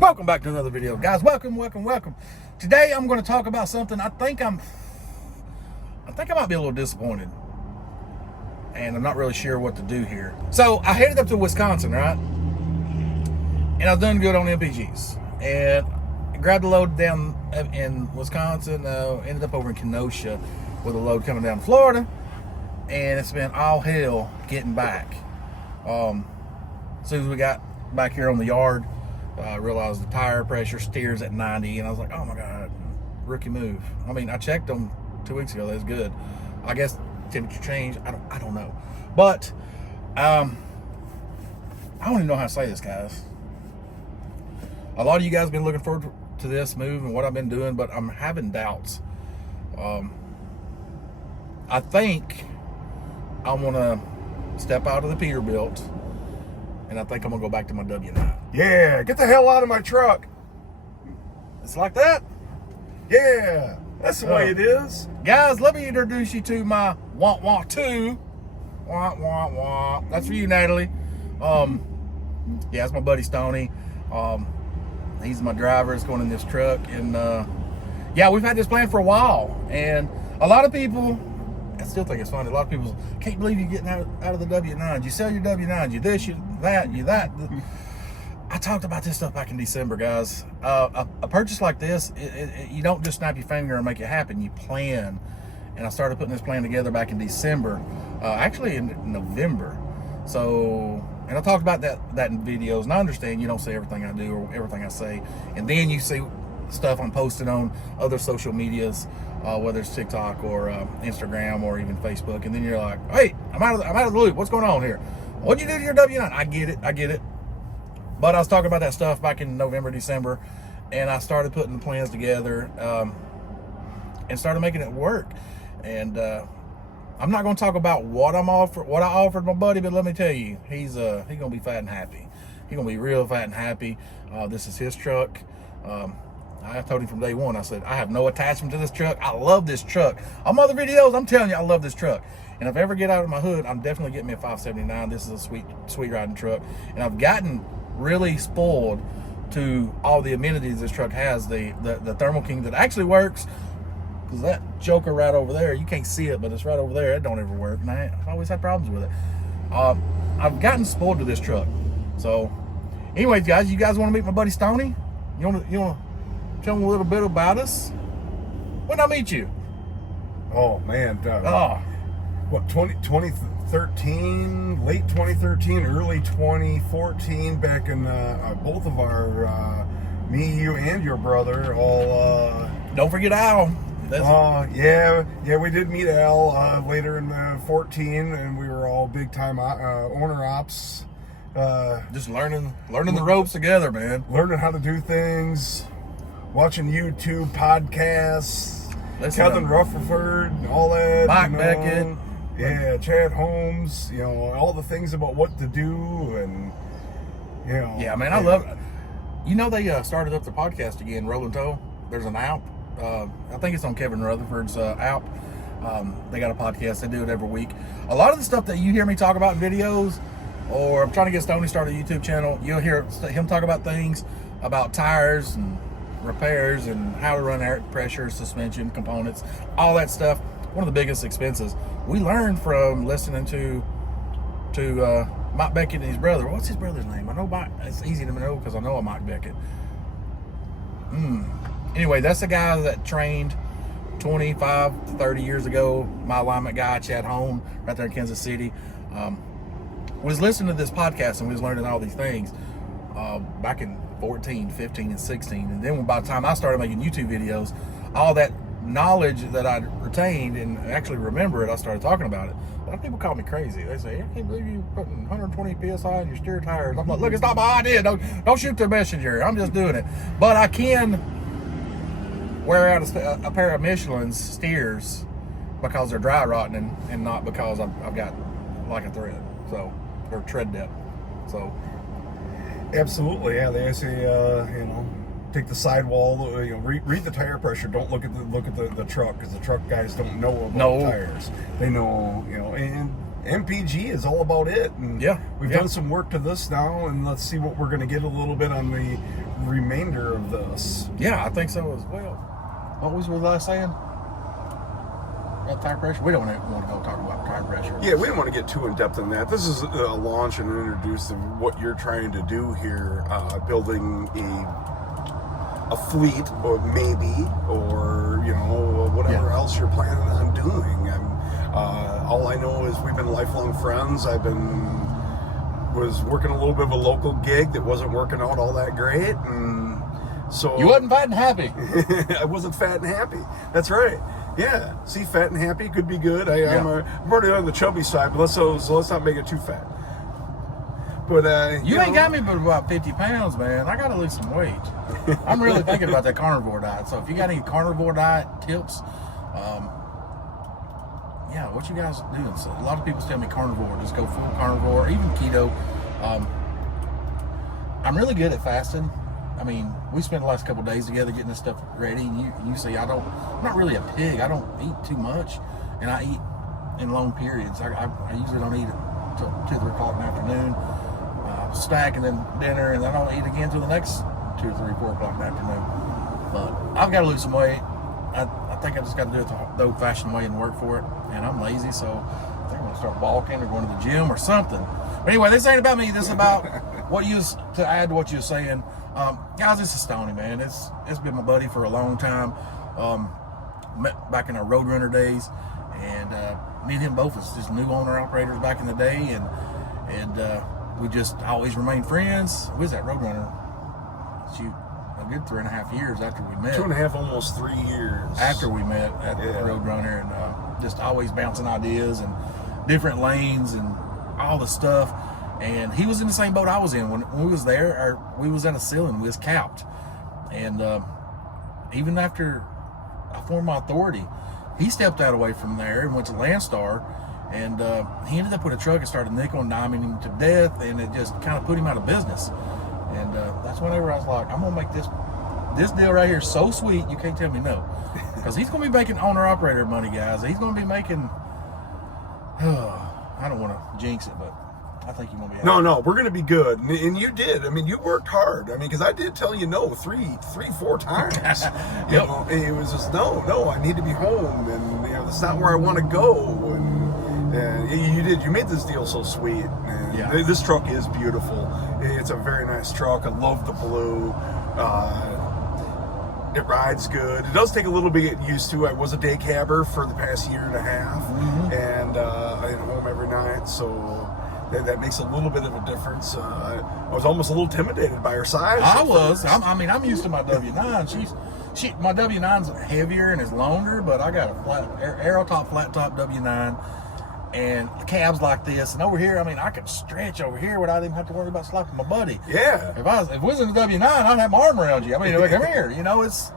Welcome back to another video, guys. Welcome. Today I'm going to talk about something I think I might be a little disappointed, and I'm not really sure what to do here. So I headed up to Wisconsin, right? And I was doing good on MPGs, and I grabbed a load down in Wisconsin. Ended up over in Kenosha with a load coming down to Florida, and it's been all hell getting back. As soon as we got back here on the yard, I realized the tire pressure steers at 90, and I was like, oh my God, rookie move. I mean, I checked them 2 weeks ago, that's good. I guess temperature change, I don't know. But, I don't even know how to say this, guys. A lot of you guys have been looking forward to this move and what I've been doing, but I'm having doubts. I think I want to step out of the Peterbilt, and I think I'm gonna go back to my W9. Yeah, get the hell out of my truck. It's like that? Yeah, that's the way it is. Guys, let me introduce you to my wah 2. Wah. That's for you, Natalie. Yeah, that's my buddy Stony. He's my driver. It's going in this truck. And yeah, we've had this plan for a while. And a lot of people, I still think it's funny. A lot of people can't believe you're getting out of the W9s. You sell your W9s. You this, you that. I talked about this stuff back in December, guys. A purchase like this, you don't just snap your finger and make it happen. You plan. And I started putting this plan together back in December. Actually in November. So, and I talked about that in videos. And I understand you don't say everything I do or everything I say. And then you see stuff I'm posting on other social medias, whether it's TikTok or Instagram or even Facebook, and then you're like, "Hey, I'm out of the loop. What's going on here? What'd you do to your W9?" I get it. But I was talking about that stuff back in November, December, and I started putting the plans together and started making it work. And I'm not going to talk about what I offered my buddy, but let me tell you, he's gonna be fat and happy. He's gonna be real fat and happy. This is his truck. I told him from day one, I said, I have no attachment to this truck. I love this truck. On other videos, I'm telling you, I love this truck. And if I ever get out of my hood, I'm definitely getting me a 579. This is a sweet riding truck. And I've gotten really spoiled to all the amenities this truck has. The Thermal King that actually works, because that joker right over there, you can't see it, but it's right over there. It don't ever work. And I've always had problems with it. I've gotten spoiled to this truck. So, anyways, guys, you guys want to meet my buddy Stony? You want to tell them a little bit about us? When did I meet you? Oh man, what 2013, late 2013, early 2014, back in both of our me, you, and your brother all. Don't forget Al. Yeah, we did meet Al later in 14, and we were all big time owner ops. Just learning the ropes together, man. Learning how to do things. Watching YouTube podcasts, Kevin Rutherford, all that. Mike Beckett. Yeah, Chad Holmes, all the things about what to do, and, Yeah, man, I love it. They started up the podcast again, Rolling Toe. There's an app. I think it's on Kevin Rutherford's app. They got a podcast. They do it every week. A lot of the stuff that you hear me talk about in videos, or I'm trying to get Stony started a YouTube channel, you'll hear him talk about things about tires and repairs and how to run air pressure, suspension, components, all that stuff. One of the biggest expenses we learned from listening to Mike Beckett and his brother. What's his brother's name? I know Mike. It's easy to know because I know a Mike Beckett. Anyway, that's the guy that trained 25 to 30 years ago. My alignment guy, Chad Hohn, right there in Kansas City, was listening to this podcast, and we was learning all these things back in 14, 15, and 16. And then by the time I started making YouTube videos, all that knowledge that I retained and actually remember it, I started talking about it. A lot of people call me crazy. They say, I can't believe you putting 120 PSI in your steer tires. I'm like, look, it's not my idea. Don't shoot the messenger. I'm just doing it. But I can wear out a pair of Michelin's steers because they're dry rotting and not because I've got like a thread. So, or tread depth. So, absolutely, yeah. They say, take the sidewall. Read the tire pressure. Don't look at the truck, because the truck guys don't know about tires. They know, and MPG is all about it. And Yeah, we've done some work to this now, and let's see what we're going to get a little bit on the remainder of this. Yeah, I think so as well. What was we last saying? About tire pressure? We don't want to go talk about tire pressure. Yeah, we don't want to get too in depth in that. This is a launch and introduce of what you're trying to do here, building a fleet, or maybe, or whatever else you're planning on doing. All I know is we've been lifelong friends. Was working a little bit of a local gig that wasn't working out all that great, and so You wasn't fat and happy. I wasn't fat and happy. That's right. Yeah. See, fat and happy could be good. I'm already on the chubby side, but let's not make it too fat. But you ain't got me but about 50 pounds, man. I got to lose some weight. I'm really thinking about that carnivore diet. So if you got any carnivore diet tips, what you guys doing? So a lot of people tell me carnivore, just go full carnivore, even keto. I'm really good at fasting. I mean, we spent the last couple of days together getting this stuff ready. And you see, I'm not really a pig. I don't eat too much, and I eat in long periods. I usually don't eat until 2 or 3 o'clock in the afternoon. Snack and then dinner, and then I don't eat again until the next 2 or 3, 4 o'clock in the afternoon. But I've got to lose some weight. I think I just got to do it the old-fashioned way and work for it. And I'm lazy, so I think I'm going to start bulking or going to the gym or something. But anyway, this ain't about me. This is about to add to what you're saying. Guys, this is Stony, man. It's been my buddy for a long time. Met back in our Roadrunner days, and me and him both was just new owner-operators back in the day, and we just always remained friends. We was at Roadrunner, shoot, a good 3.5 years after we met. 2.5, almost 3 years. After we met at Roadrunner, and just always bouncing ideas and different lanes and all the stuff. And he was in the same boat I was in. When we was there, we was at a ceiling, we was capped. And even after I formed my authority, he stepped out away from there and went to Landstar. And he ended up with a truck and started nickel and diming him to death, and it just kind of put him out of business. And that's whenever I was like, I'm gonna make this deal right here so sweet you can't tell me no, because he's gonna be making owner-operator money, guys. He's gonna be making. I don't want to jinx it, but I think you're gonna be. No, we're gonna be good, and you did. I mean, you worked hard. I mean, because I did tell you no 4 times. You know, and it was just no. I need to be home, and that's not where I want to go. And you did. You made this deal so sweet. And this truck is beautiful. It's a very nice truck. I love the blue. It rides good. It does take a little bit to get used to. I was a day cabber for the past 1.5 years, and I am home every night, so that makes a little bit of a difference. I was almost a little intimidated by her size. I was. I'm used to my W9. My W9's heavier and is longer, but I got a flat top W9. And cabs like this, and over here, I mean, I could stretch over here without even have to worry about slapping my buddy. Yeah. If it was in the W9, I'd have my arm around you. I mean, like, come here. It's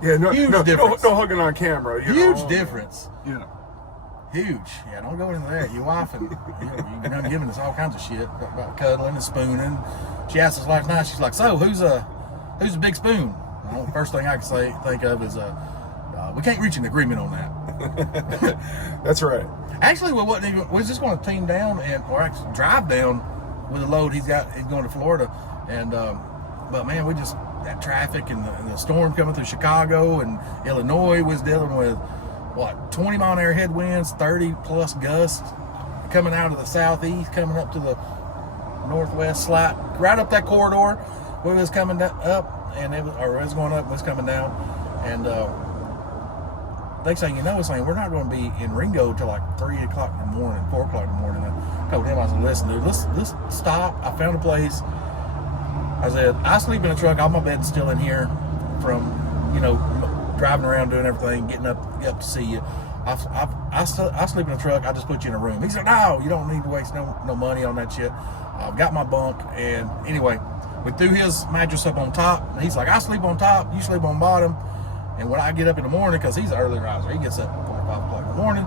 huge difference. No hugging on camera. Huge difference. Yeah. Huge. Yeah, don't go into that. Your wife and you've been giving us all kinds of shit about cuddling and spooning. She asked us last night. She's like, "So who's a big spoon?" Well, the first thing I can think of is we can't reach an agreement on that. That's right. Actually, we wasn't even. We was just going to team down or actually drive down with a load he's going to Florida, and but man, we just that traffic and the storm coming through Chicago and Illinois was dealing with 20-mile-an-hour headwinds, 30+ gusts coming out of the southeast, coming up to the northwest slide, right up that corridor. We was coming up, and it was going up, was coming down, and. Next thing you know, it's saying we're not going to be in Ringgold till like 3 o'clock in the morning, 4 o'clock in the morning. I told him, I said, "Listen, dude, let's stop." I found a place. I said, "I sleep in the truck. All my bed's still in here from, driving around doing everything, getting up to see you. I sleep in the truck. I just put you in a room." He said, "No, you don't need to waste no money on that shit. I've got my bunk." And anyway, we threw his mattress up on top. And he's like, "I sleep on top. You sleep on bottom." And when I get up in the morning, because he's an early riser, he gets up at 5 o'clock in the morning,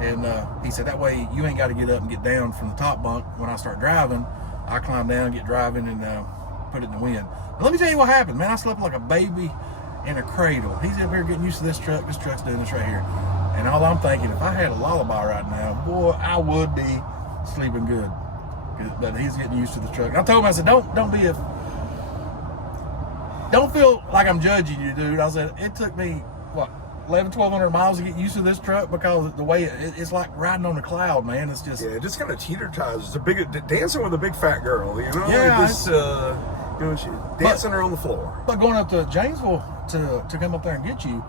and he said, that way you ain't got to get up and get down from the top bunk. When I start driving, I climb down, get driving, and put it in the wind. But let me tell you what happened, man. I slept like a baby in a cradle. He's up here getting used to this truck. This truck's doing this right here. And all I'm thinking, if I had a lullaby right now, boy, I would be sleeping good. But he's getting used to the truck. And I told him, I said, don't feel like I'm judging you, dude. I said, it took me, 1,200 miles to get used to this truck, because the way it's like riding on a cloud, man. It's just... Yeah, it just kind of teeter-totters. It's dancing with a big fat girl, you know? Yeah. She's dancing her on the floor. But going up to Janesville to come up there and get you,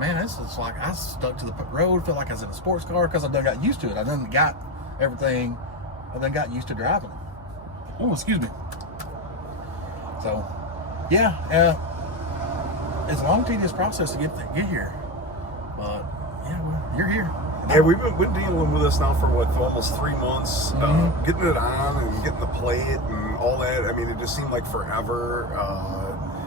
man, it's like I stuck to the road, felt like I was in a sports car, because I done got used to it. I done got everything. I then got used to driving. Oh, excuse me. So, yeah, it's a long, tedious process to get here. But, yeah, well, you're here. Yeah, we've been dealing with this now for, almost 3 months. Getting it on and getting the plate and all that. I mean, it just seemed like forever.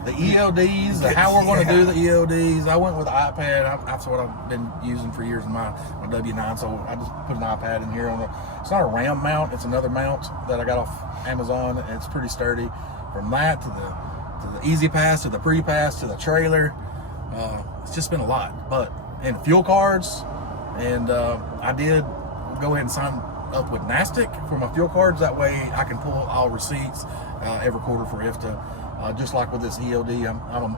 The ELDs, how we're going to do the ELDs. I went with an iPad. That's what I've been using for years in my W9. So I just put an iPad in here it's not a RAM mount. It's another mount that I got off Amazon. And it's pretty sturdy. From that to the Easy Pass to the Pre-Pass to the trailer, it's just been a lot. But and fuel cards, and I did go ahead and sign up with NASTIC for my fuel cards. That way I can pull all receipts every quarter for IFTA. Just like with this ELD, I'm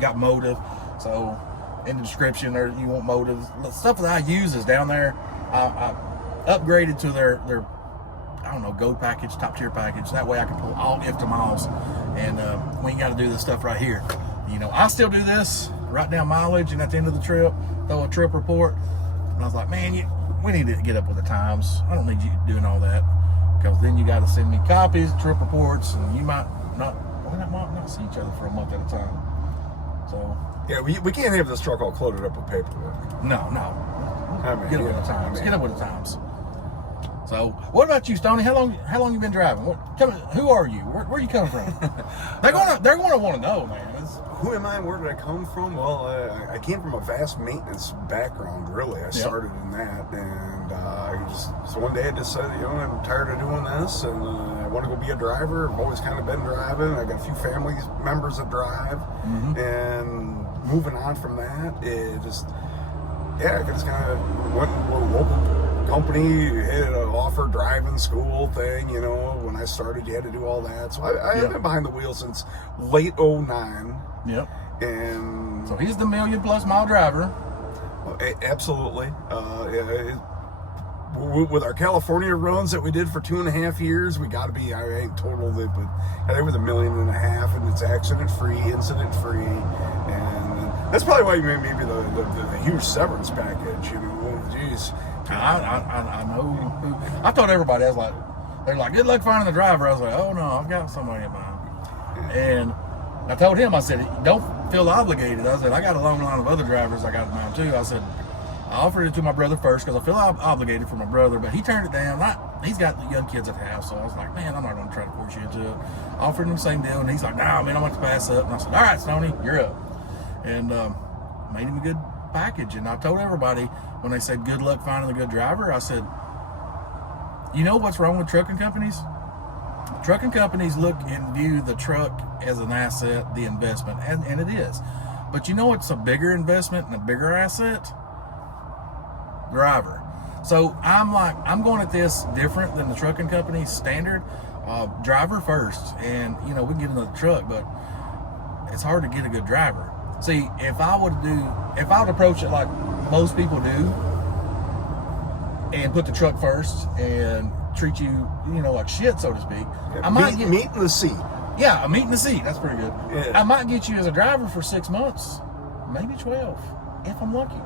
got Motive, so in the description there you want Motive. The stuff that I use is down there. I upgraded to their I don't know, gold package, top tier package. That way I can pull all IFTA miles, and we ain't got to do this stuff right here. You know, I still do this, write down mileage, and at the end of the trip, throw a trip report. And I was like, man, we need to get up with the times. I don't need you doing all that, because then you got to send me copies, trip reports, and we might not see each other for a month at a time. So yeah, we can't have this truck all cluttered up with paperwork. No. I mean, get up with the times. Get up with the times. So, what about you, Stony? How long you been driving? Who are you? Where you coming from? They're gonna want to know, man. Who am I and where did I come from? Well, I came from a vast maintenance background, really. I started in that, and so one day I decided, I'm tired of doing this, and I want to go be a driver. I've always kind of been driving. I got a few family members that drive, and moving on from that, I just kind of went to a local company, had an offer driving school thing, when I started you had to do all that. So I've been behind the wheel since late 09. Yep. And so he's the $1 million+ mile driver. Absolutely. With our California runs that we did for 2.5 years, we got to be, I ain't totaled it, but I think it was $1.5 million, and it's accident free, incident free, and that's probably why maybe the huge severance package, geez. I know. I told everybody, they're like, good luck finding the driver. I was like, oh no, I've got somebody in mind. And I told him, I said, don't feel obligated. I said, I got a long line of other drivers I got in mind too. I said, I offered it to my brother first because I feel obligated for my brother, but he turned it down. He's got young kids at the house, so I was like, man, I'm not going to try to force you into it. I offered him the same deal, and he's like, nah, man, I'm going to pass up. And I said, all right, Stony, you're up. And made him a good package. And I told everybody when they said good luck finding a good driver, I said, you know what's wrong with trucking companies? Trucking companies look and view the truck as an asset, the investment, and it is. But you know what's a bigger investment and a bigger asset? Driver. So I'm going at this different than the trucking company's standard. Driver first, and we can get another truck, but it's hard to get a good driver. See, if I would approach it like most people do, and put the truck first and treat you, like shit, so to speak. Yeah, I might get meat in the seat. Yeah, a meat in the seat. That's pretty good. Yeah. I might get you as a driver for 6 months, maybe 12, if I'm lucky.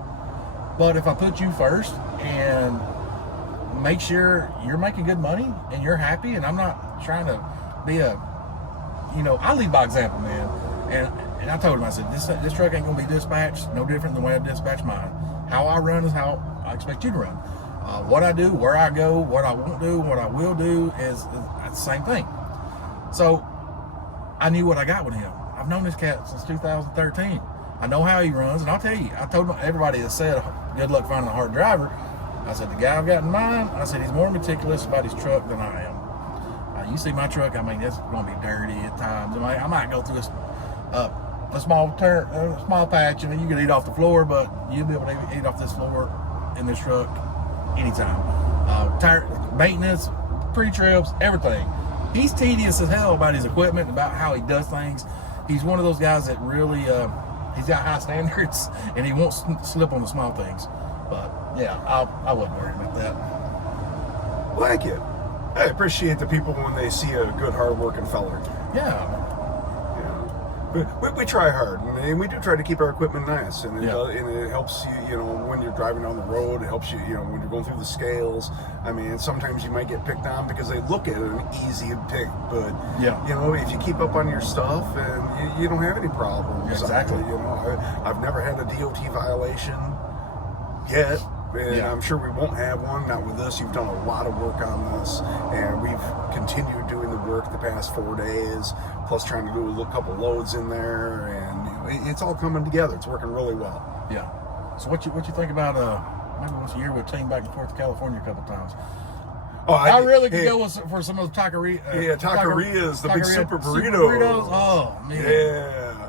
But if I put you first and make sure you're making good money and you're happy, and I'm not trying to be I lead by example, man. And I told him, I said, this truck ain't gonna be dispatched no different than the way I dispatch mine. How I run is how I expect you to run. What I do, where I go, what I won't do, what I will do is the same thing. So I knew what I got with him. I've known this cat since 2013. I know how he runs, and I'll tell you, I told everybody that said good luck finding a hard driver, I said, the guy I've got in mind, I said, he's more meticulous about his truck than I am. You see my truck, it's going to be dirty at times. I might go through a the small patch, and you can eat off the floor, but you'll be able to eat off this floor in this truck anytime. Tire maintenance, pre-trips, everything. He's tedious as hell about his equipment, about how he does things. He's one of those guys that really, he's got high standards, and he won't slip on the small things. But yeah, I wouldn't worry about that. Like it. I appreciate the people when they see a good, hard-working feller. Yeah. We try hard, and we do try to keep our equipment nice, and it helps you, when you're driving down the road. It helps you, when you're going through the scales. I mean, sometimes you might get picked on because they look at an easy pick, but if you keep up on your stuff, and you don't have any problems. Exactly. I've never had a DOT violation yet. And I'm sure we won't have one. Not with this. You've done a lot of work on this, and we've continued doing the work the past 4 days, plus trying to do a couple loads in there, and it's all coming together. It's working really well. Yeah. So what you think about maybe once a year we'll team back and forth to California a couple times? Oh, I really could go for some of the taqueria. Taquerias, the big super burritos. Oh man. Yeah.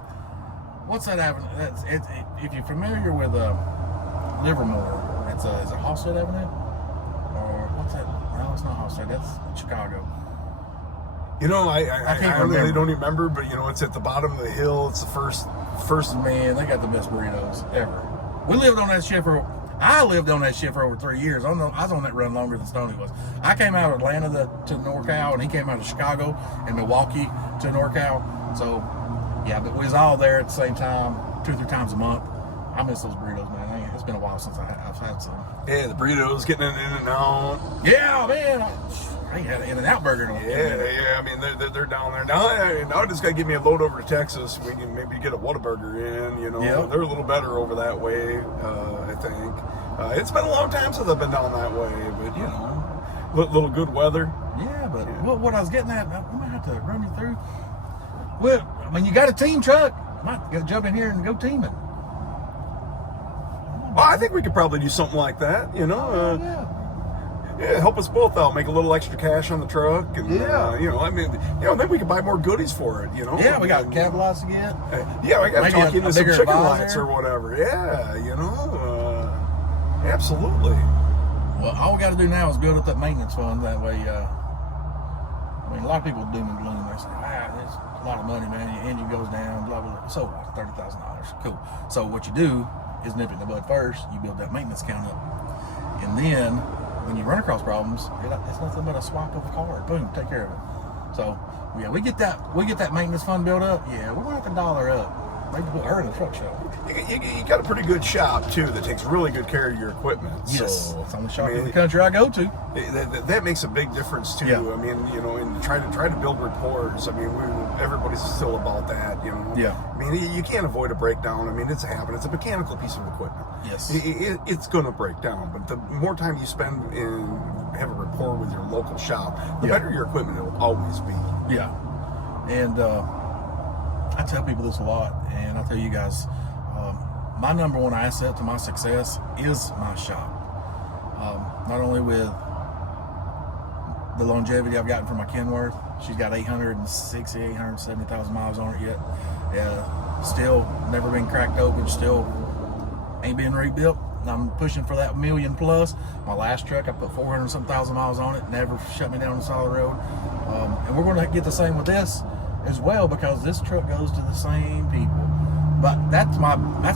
What's that avenue? If you're familiar with Livermore. Is it Halstead Avenue? Or what's that? No, it's not Halstead. That's Chicago. I really don't remember, but it's at the bottom of the hill. It's the first. Man, they got the best burritos ever. I lived on that shit for over 3 years. I was on that run longer than Stony was. I came out of Atlanta to NorCal, and he came out of Chicago and Milwaukee to NorCal. So, yeah, but we was all there at the same time, 2 or 3 times a month. I miss those burritos, man. It's been a while since I've had some. Yeah, the burritos, getting in and out. Yeah, man. I ain't had an In-N-Out burger. Yeah. I mean, they're down there. Now I just got to give me a load over to Texas. We can maybe get a Whataburger in, They're a little better over that way, I think. It's been a long time since I've been down that way, but, little good weather. Yeah, but what I was getting at, I might have to run you through. Well, I mean, you got a team truck. I might got to jump in here and go teaming. Well, I think we could probably do something like that, Yeah, help us both out, make a little extra cash on the truck, and then we could buy more goodies for it, Yeah, we got cab lights again. Yeah, I got to talk into some chicken advisor. lights or whatever. Yeah, absolutely. Well, all we got to do now is build up that maintenance fund. That way, I mean, a lot of people doom and gloom. They say, it's a lot of money, man. Your engine goes down, blah, blah, blah. So, $30,000. Cool. So, what you do is nip it in the bud first. You build that maintenance count up. And then, when you run across problems, it's nothing but a swipe of a card. Boom, take care of it. So, yeah, we get that maintenance fund built up. Yeah, we're going to have to dollar up. Maybe put her in the truck shop. You got a pretty good shop too that takes really good care of your equipment. Yes, so, it's the only shop in the country I go to. That makes a big difference too. Yeah. I mean, in try to build rapport. I mean, everybody's still about that. Yeah. I mean, you can't avoid a breakdown. I mean, it's happening. It's a mechanical piece of equipment. Yes. It's going to break down. But the more time you spend in have a rapport with your local shop, the better your equipment will always be. Yeah. And I tell people this a lot, and I tell you guys, my number one asset to my success is my shop. Not only with the longevity I've gotten from my Kenworth, she's got 870,000 miles on it yet. Still never been cracked open, still ain't been rebuilt. I'm pushing for that million plus. My last truck, I put 400-some thousand miles on it, never shut me down on the side of the road. And we're going to get the same with this as well, because this truck goes to the same people. But that's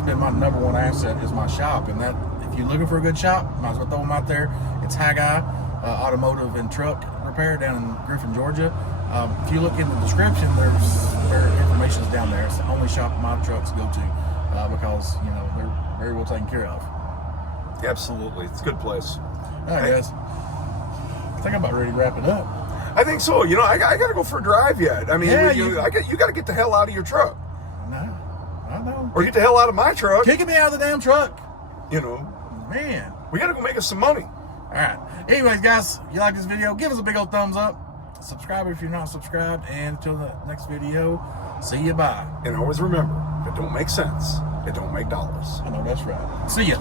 been my number one asset is my shop. And that, if you're looking for a good shop, might as well throw them out there. It's Haggai Automotive and Truck Repair down in Griffin, Georgia. If you look in the description, their information's down there. It's the only shop my trucks go to because they're very well taken care of. Absolutely, it's a good place. All right, guys. I think I'm about ready to wrap it up. I think so. I got to go for a drive yet. I mean, you got to get the hell out of your truck. No, I know. Or get the hell out of my truck. Kicking me out of the damn truck. Man. We got to go make us some money. All right. Anyways, guys, if you like this video, give us a big old thumbs up. Subscribe if you're not subscribed. And until the next video, see you. Bye. And always remember, if it don't make sense, it don't make dollars. I know that's right. See ya.